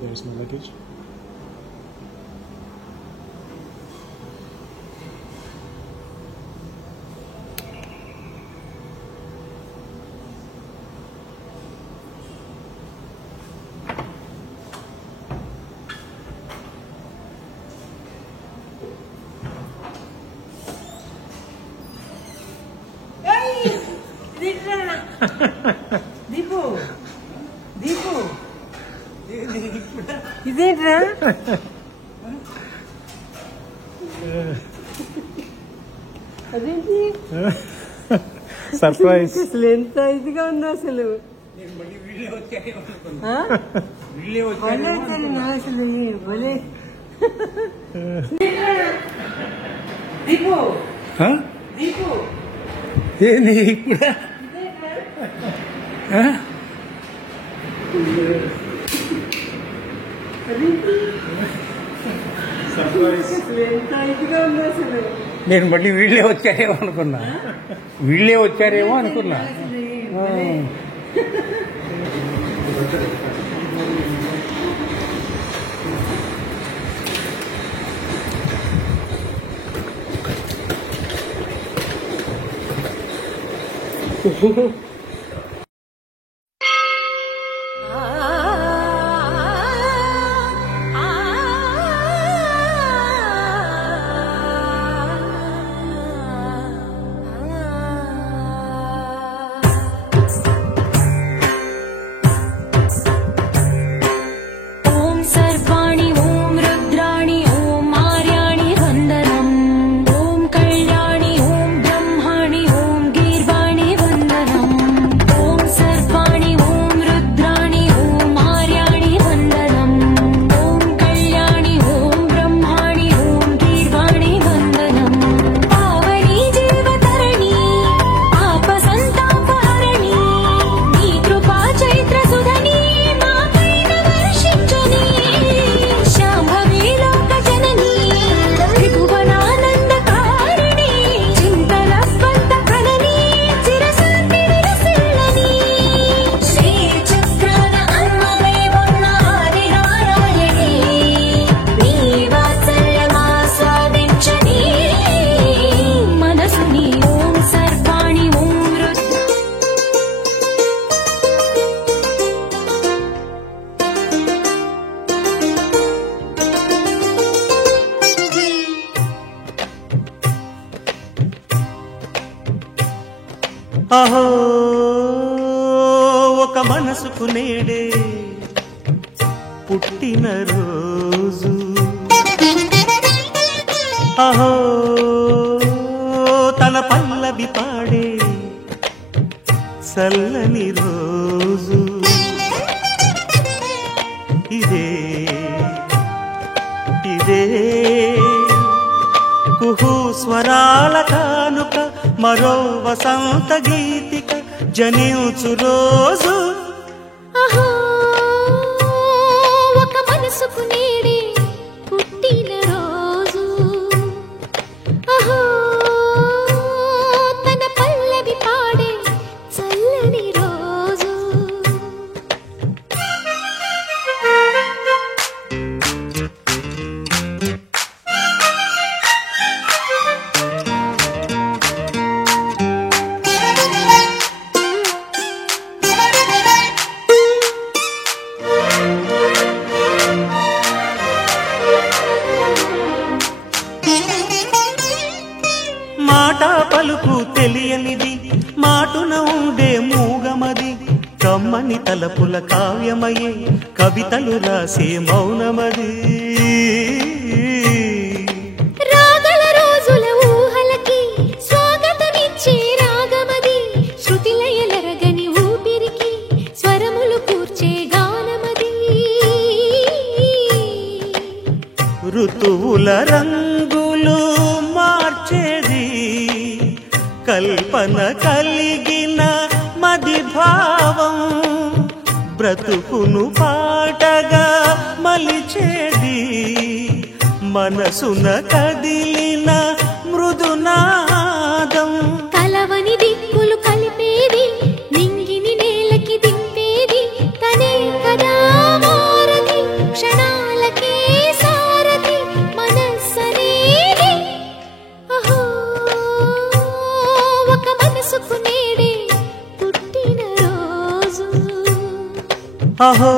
There's my luggage. Deepu Deepu ఇదేంట్రా అదేంటి surprise. అసలు ఎంత ఇదిగా ఉందో అసలు అసలు భలే దీపు దీపు ఏంది ఇప్పుడు సర్ప్రైజ్. అసలు ఎంత ఇదిగా ఉందో అసలు నేను మళ్ళీ వీళ్ళే వచ్చారేమో అనుకున్నా. వీళ్ళే వచ్చారేమో అనుకున్నా. అహో ఒక మనసుకు నేడే పుట్టిన రోజు, అహో తన పల్లవి పాడే చల్లని రోజు, ఇదే ఇదే కుహు స్వరాల కానుక, మరో వసంత గీతిక జనించు రోజు. అహో ఒక మనసుకు నేడే పుట్టిన రోజు, అహో తన పల్లవి పాడే చల్లని రోజు. మాట పలుకు తెలియనిది, మాటున ఉండే మూగమది, కమ్మని తలపుల కావ్యమయే కవితలు రాసే మౌనమది. రాగల రోజుల ఊహలకి స్వాగతమిచ్చే రాగమది, శృతిలయలరగని ఊపిరికి స్వరములు కూర్చే గానమది. ఋతువుల రంగులు మార్చేది, కల్పన కలిగిన మది భావం, బ్రతుకును పాటగా మలిచేది, మనసున కదిలిన మృదునాదం. కలవని దిక్కులు కలిపేది, నింగిని నేలకి దింపేది తనే కదా వారధి, అహో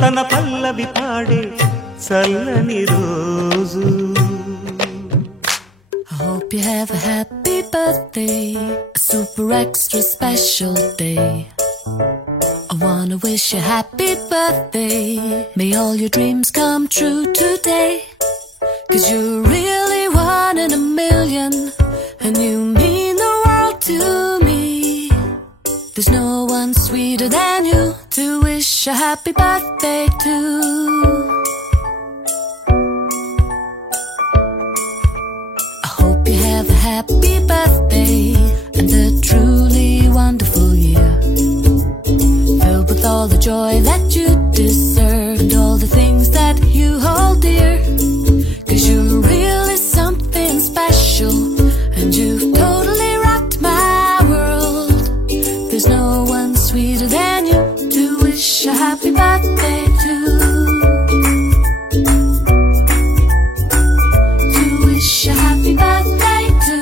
తన పల్లవి పాడే చల్లని రోజు. I hope you have a happy birthday, a super extra special day. I wanna wish you happy birthday, may all your dreams come true today. 'Cause you're really one in a million, and you mean the world to me. There's no one sweeter than you to wish a happy birthday to. I hope you have a happy birthday and a truly wonderful year, filled with all the joy that you deserve and all the things that you hold dear. 'Cause you're really something special and you've totally rocked my world. There's no one sweeter than you to wish a happy birthday to. To wish a happy birthday to.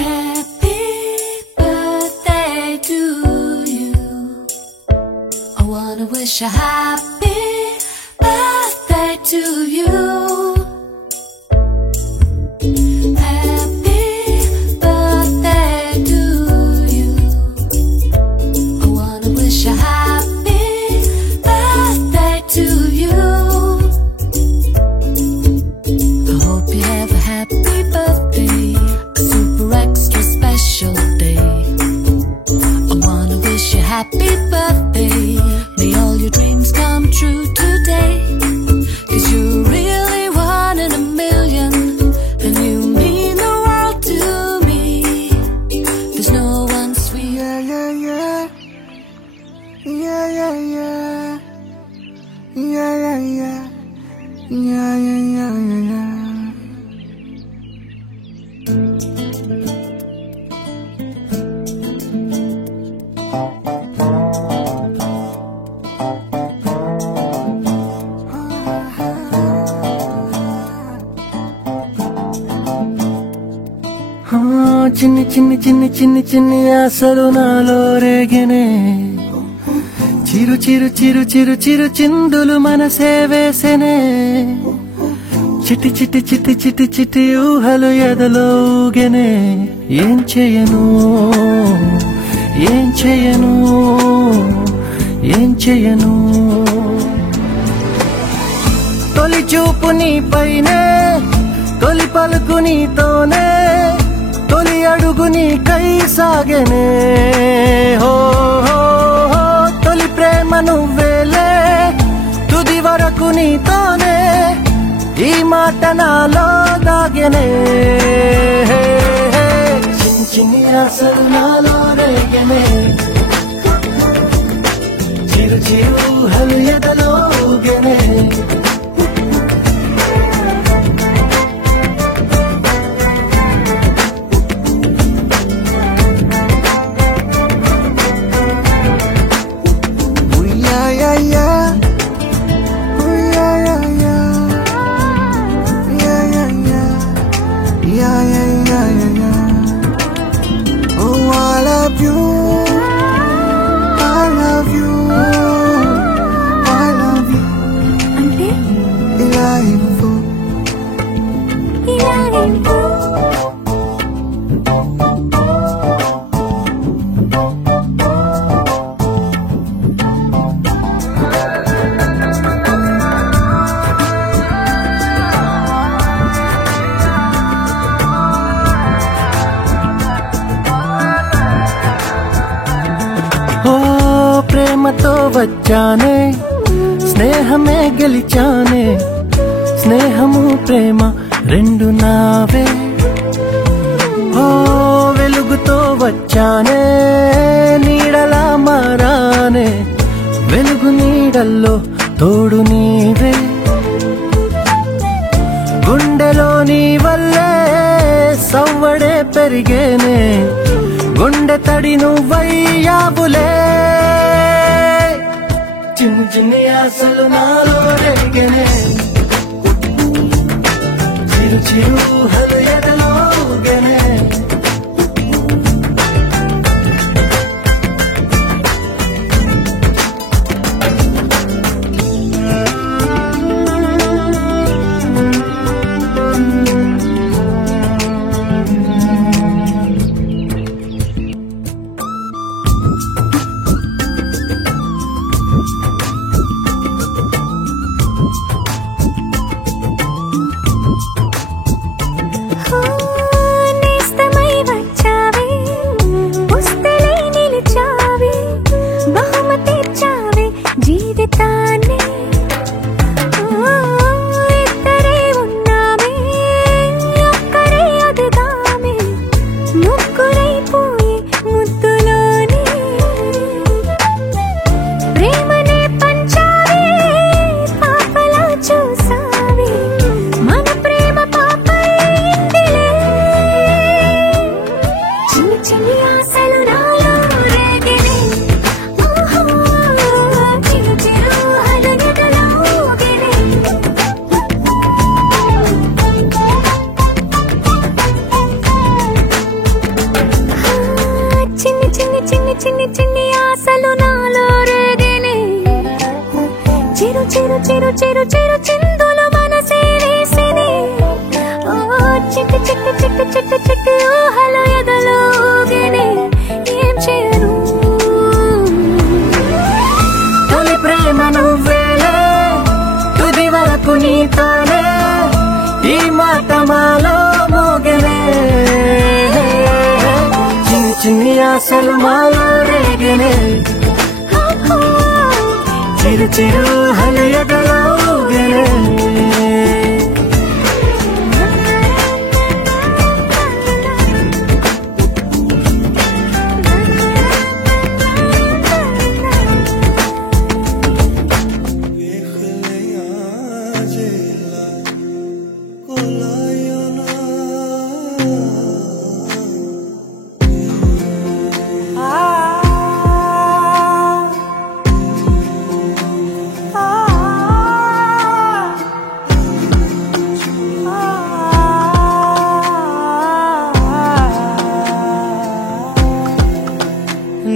Happy birthday to you. I wanna wish a happy birthday to you. Happy birthday to you. I wanna wish a happy birthday to you. I hope you have a happy birthday, a super extra special day. I wanna wish you happy birthday, may all your dreams come true today. 'Cause you're really one in a million, and you mean the world to me. There's no one sweet. Yeah, yeah, yeah. Yeah, yeah, yeah. Yeah, yeah, yeah. Yeah, yeah, yeah, yeah, yeah. చిన్ని చిన్ని చిన్ని చిన్ని చిన్ని ఆశలు నాలో రేగినే, చిరు చిరు చిరు చిరు చిరు చిందులు మనసే వేసెనే. చిటి చిటి చిటి చిటి చిటి ఊహలు ఎదలో ఊగెనే. ఏం చేయను ఏం చేయను ఏం చేయను. తొలి చూపు నీ పైనే, తొలి పలుకు నీతోనే, తొలి అడుగు నీకై సాగెనే. హో హో హో తొలి ప్రేమ నువ్వేలే, తుది వరకు నీతోనే, ఈ మాట నాలో దాగెనే. చిన్ని చిన్ని ఆశలు నాలో రేగెనే, చిరు చిరు ఊహలు ఎదలో ఊగెనే. ప్రేమతో వచ్చానే, స్నేహమే గెలిచానే. స్నేహము ప్రేమ రెండు నావే. ఓ వెలుగుతో వచ్చానే, నీడలా మారానే. వెలుగు నీడల్లో తోడు నీవే. గుండెలో నీ వల్లే సవ్వడే పెరిగేనే. గుండె తడి నువ్వయ్యావులే. చిన్ని చిన్ని ఆశలు నాలో రేగెనే, చిరు చిరు ఊహలు ఎదలో ఊగెనే. ముగ్గురైపోయే ముద్దులోనే ప్రేమనే పంచావే పాపలా చూసావే మన ప్రేమ పాపైందిలే చిన్ని చిన్ని ఆశలు నాలో రేగినే ఓహో చిరు చిరు హృదయలో ఊగినే చిన్ని చిన్ని చిన్ని చిన్ని చిన్ని ఆశలు నాలో రేగినే చిరు చిరు చిరు చిరు చిరు చిందులు మనసే వేసినే ఓ చిక్కు చిక్కు చిక్కు చిక్కు చిక్కు ఊహలు ఎదలో ఊగినే ఏం చేయను తొలి ప్రేమ నువ్వేలే తుది వరకు నీతోనే ఈ మాట మాలో మోగనే చిన్ని చిన్ని ఆశలు మాలో రేగినే చిరు చిరు హృదయలో ఊగినే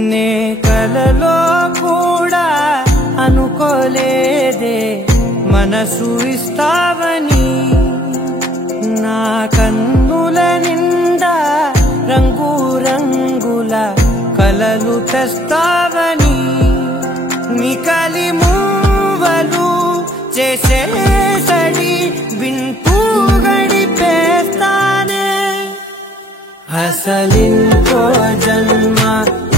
నే కలలో కూడా అనుకోలేదే మనసు ఇస్తావని నా కన్నుల నిండా రంగు రంగుల కలలు తెస్తావని నికలి మూవలు చేసేసడి వింటూ గడిపేస్తానే అసలింకో జన్మ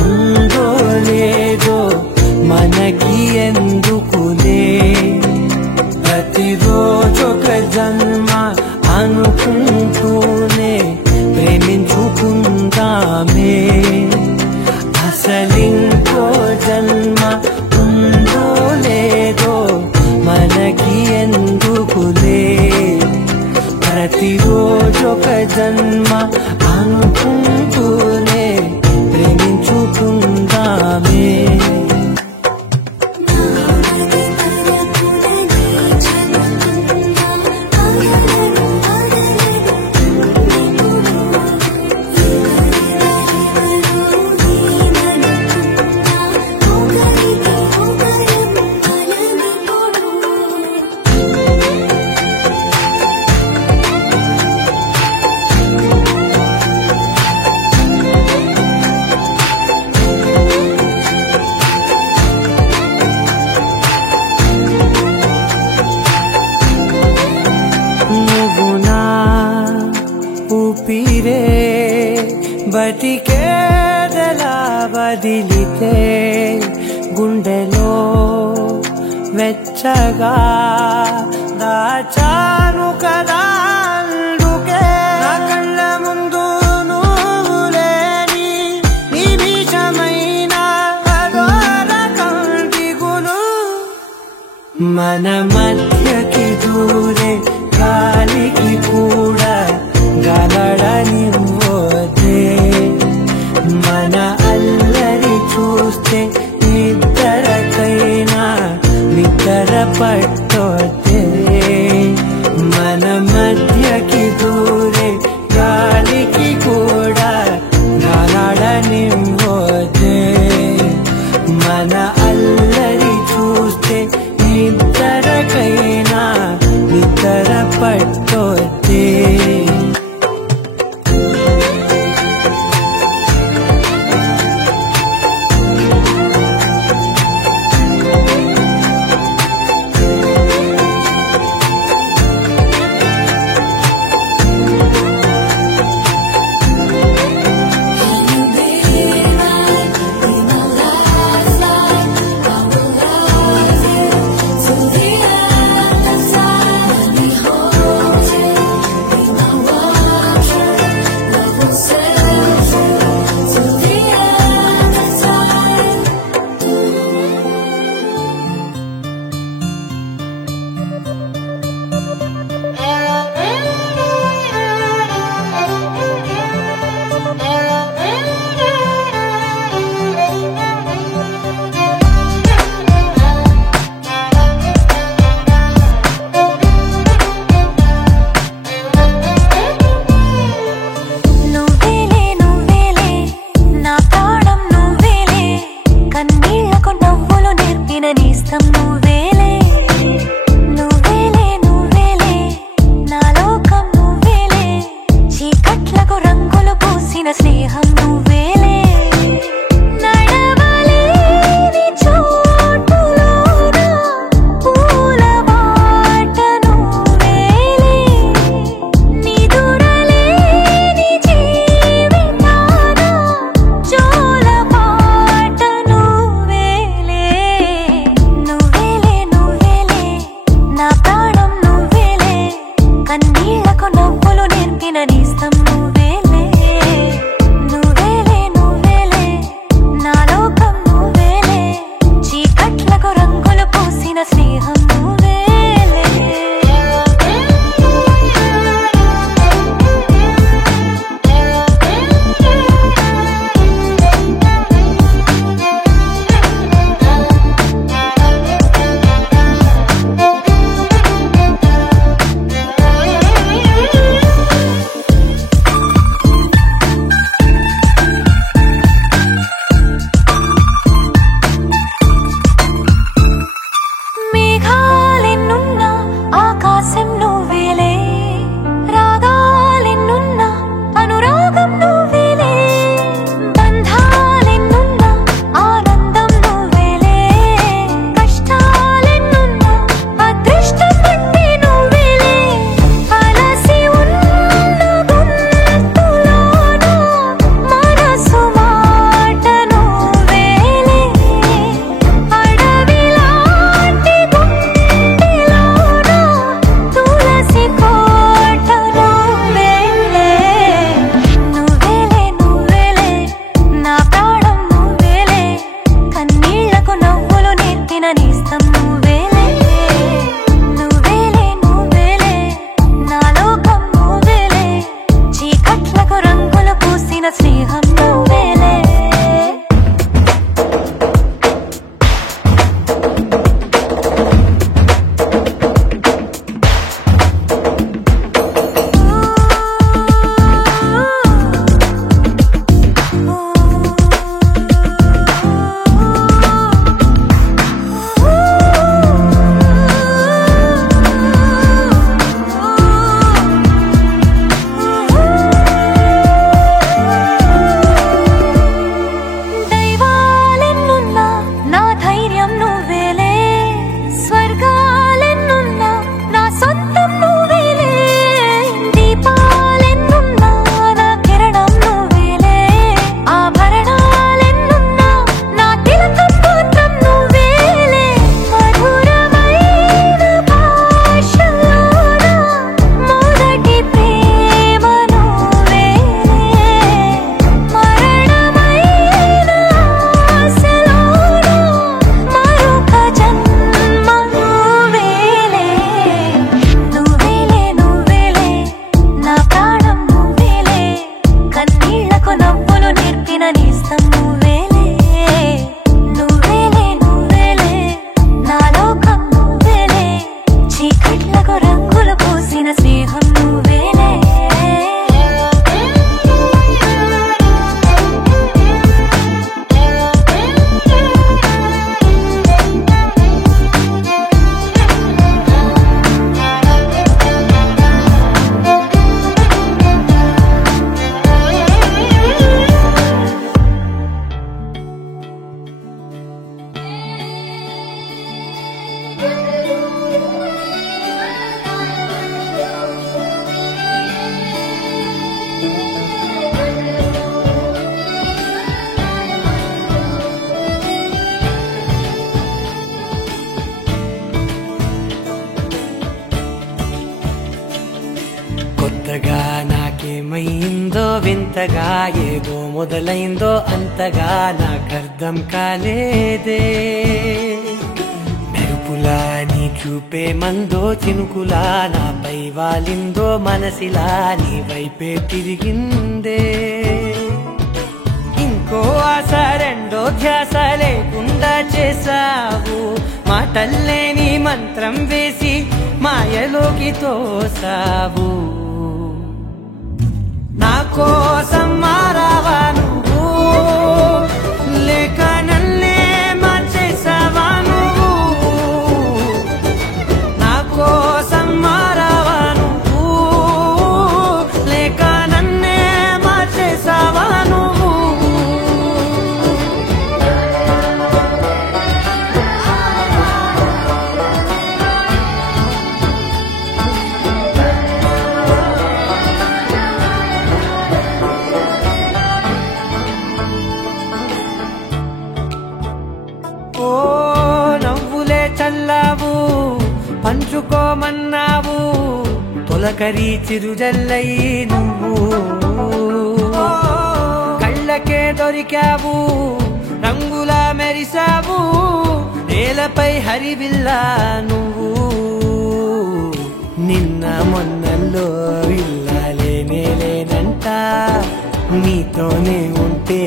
ఉందో లేదో మనకి ఎందుకులే ప్రతిరోజొక జన్మ అనుకుంటూనే ప్రేమించుకుందామే అసలింకో జన్మ ఉందో లేదో మనకి ఎందుకులే ప్రతిరోజొక జన్మ అనుకుంటూనే ప్రేమించుకుందామే ఊపిరే బతికేదలా వదిలితే గుండెలో వెచ్చగా దాచాను కదా అందుకే నా కళ్ళ ముందు నువ్వు లేని నిమిషమైన అఘోర కంటిగులు మన మధ్యకి దూరే గాలికి కూడా గలడనివ్వదే మన అల్లరి చూస్తే నిద్రకైనా నిద్ర పట్టొద్దే మన మధ్యకి దూరే గాలికి కూడా గలడనివ్వదే మన అల్లరి చూస్తే నిద్రకైనా నిద్ర పట్టొద్దే స్నేహం నువ్వేలే కొత్తగా నాకేమైందో వింతగా ఏదో మొదలైందో అంతగా నాకర్థం కాలేదే మెరుపులా నీ చూపే మందో చినుకులా నాపై వాలిందో మనసిలా నీ వైపే తిరిగిందే ఇంకో ఆశ రెండో ధ్యాస లేకుండా చేసావు మాటల్లే నీ మంత్రం వేసి మాయలోకి తోసావు నా కోసం మారావా నువ్వు లేక నన్నే మార్చేసావా నువ్వు నా కోసం మారావా నువ్వు లేక నన్నే మార్చేసావా నువ్వు ఓ నవ్వులే చల్లావు పంచుకోమన్నావు తొలకరి చిరుజల్లై నువ్వు కళ్ళకే దొరికావు రంగులా మెరిసావు నేలపై హరివిల్లా నువ్వు నిన్న మొన్నల్లో ఇల్లాలేనే లేనంట నీతోనే ఉంటే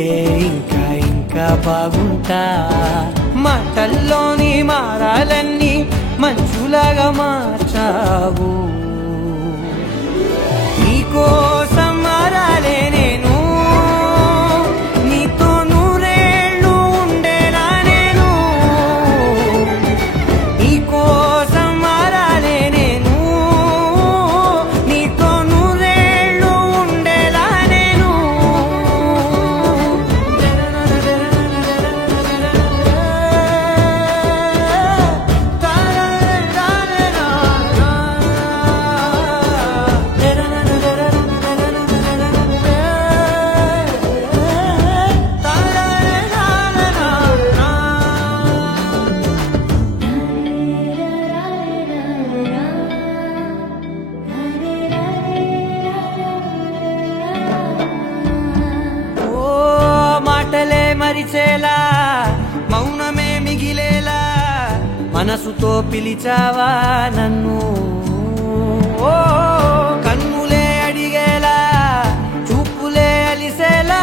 ఇంకా ఇంకా బాగుంటా మాటల్లోని మారాలన్నీ మంచులాగా మార్చావు నీకోసం మారాలే నేను నీతో నూరేళ్ళు ఉండేనా నేను నీకోసం మారాలే నేను నీతో నూరేళ్ళు ఉండేలా నేను మాటలే మరిచేలా మౌనమే మిగిలేలా మనసుతో పిలిచావా నన్ను ఓ కన్నులే అడిగేలా చూపులే అలిసేలా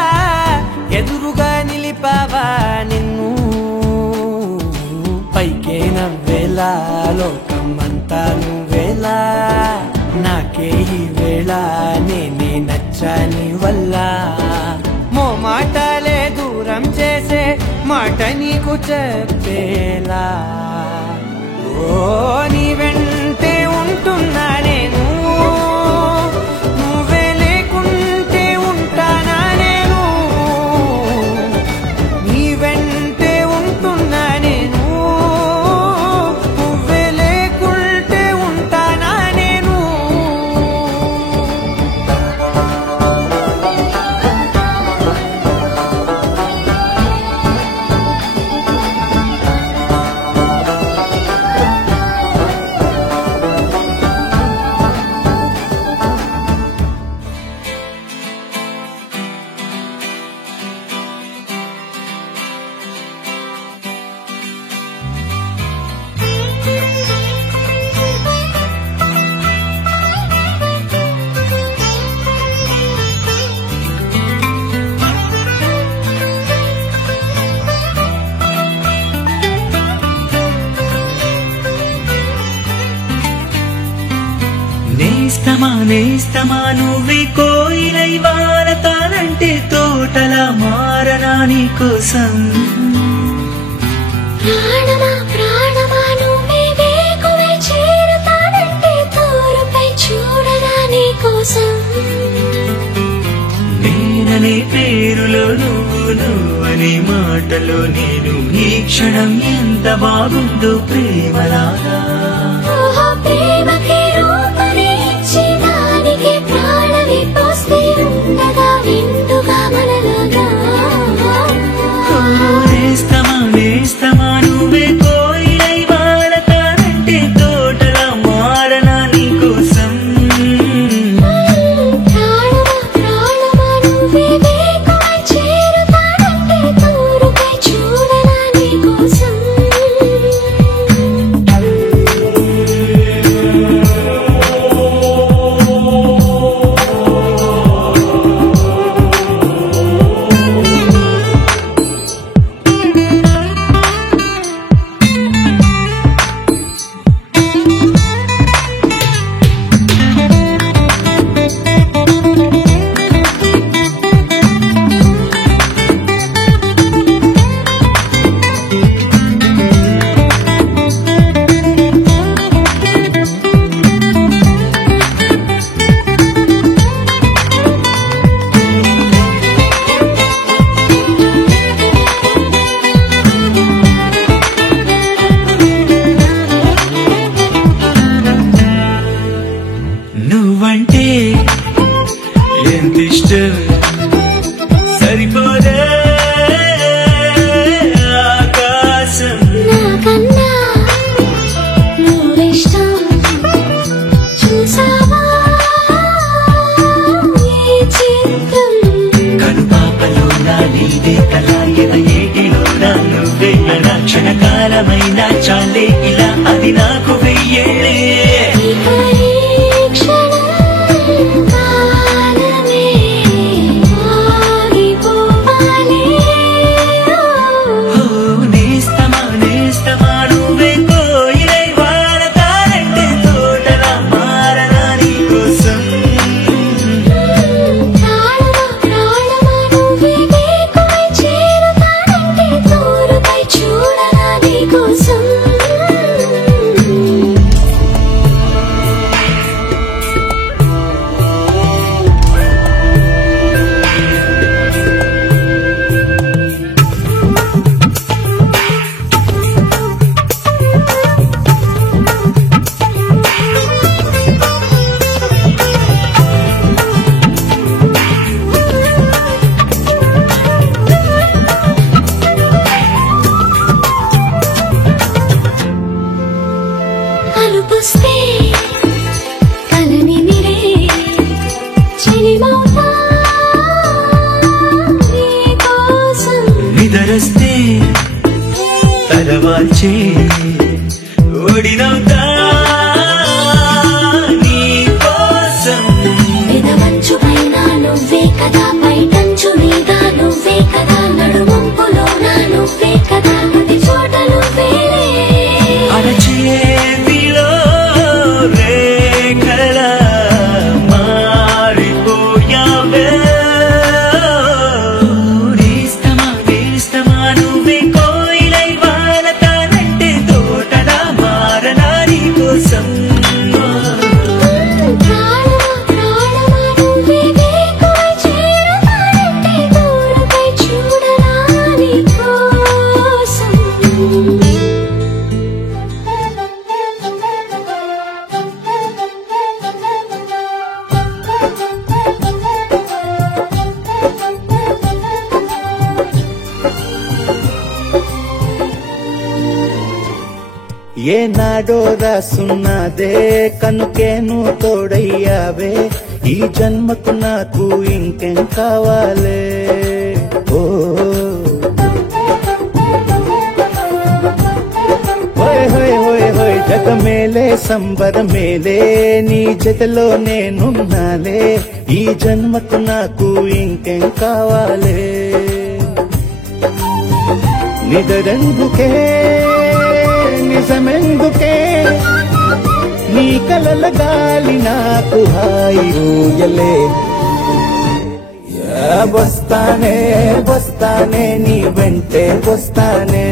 ఇలా నేనే నచ్చని వల్ల మాటలే దూరం చేసే మాట నీకు చెప్పేలా ఓ నీ వెంటే ఉంటున్నా నేను నువ్వే లేకుంటే ఉంటానా నేను నీ వెంటే ఉంటున్నా నేను నువ్వే లేకుంటే ఉంటానా నేను నేస్తమా నువ్వే కోయిలై వారతానంటే తోటలా మారనా నీ కోసం ప్రాణమా ప్రాణమా నువ్వే వేకువై చేరతానంటే తోరుపై చూడనా నీ కోసం నేననే పేరులో నువ్వనే మాటలో నేను ఈ క్షణం ఎంత బాగుందో ప్రేమలాగా ప్రేమకి రూపని ఇచ్చి దానికి ప్రాణమి పోస్తే ఉండగా విండుగా మనలాగా నేస్తమా నువ్వే కోయిలై వారతానంటే తోటలా మారనా నీ కోసం ప్రాణమా ప్రాణమా నువ్వే వేకువై చేరతానంటే తోరుపై చూడనా నీ కోసం నువ్వంటే ఎంత ఇష్టం సరిపోదే ఆకాశం నాకన్నా నువ్విష్టం చూసావా ఈ చిత్రం కనుపాపలో నా నీదే కళ ఏటిలో నా నువ్వే నా క్షణకాలమైన చాలే ఇలా అది నాకు వెయ్యేళ్ళే అలుపుస్తే కలని నిరే చెలిమౌతా నీ కోసం నిదరస్తే తలవాల్చే ఒడినవుతా నీ కోసం పెదవంచు పైన నువ్వే కదా పైటంచు మీద నువ్వే కదా నడుమంపులో నా నువ్వే కదా ప్రతి చోట నువ్వేలే అరచేతిలో రేఖల మా ఏనాడో రాసున్నదే కనుకేను తోడయ్యావే ఈ జన్మకు నాకు ఇంకేం కావాలే ఓ హోయ్ హోయ్ హోయ్ హోయ్ జగ మేలే సంబర మేలే నీ జతలో నేనున్నాలే ఈ జన్మకు నాకు ఇంకేం కావాలే నిదరెందుకే నిజమెందుకే నీ కలల గాలి నాకు హాయి ఊయలే వస్తానే వస్తానే నీ వెంటే వస్తానే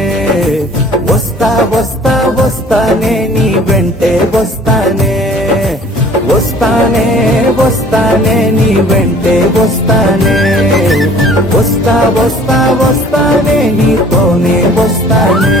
వస్తా వస్తా వస్తానే నీ వెంటే వస్తానే వస్తానే వస్తానే నీ వెంటే వస్తానే వస్తా వస్తా వస్తానే నీతోనే వస్తానే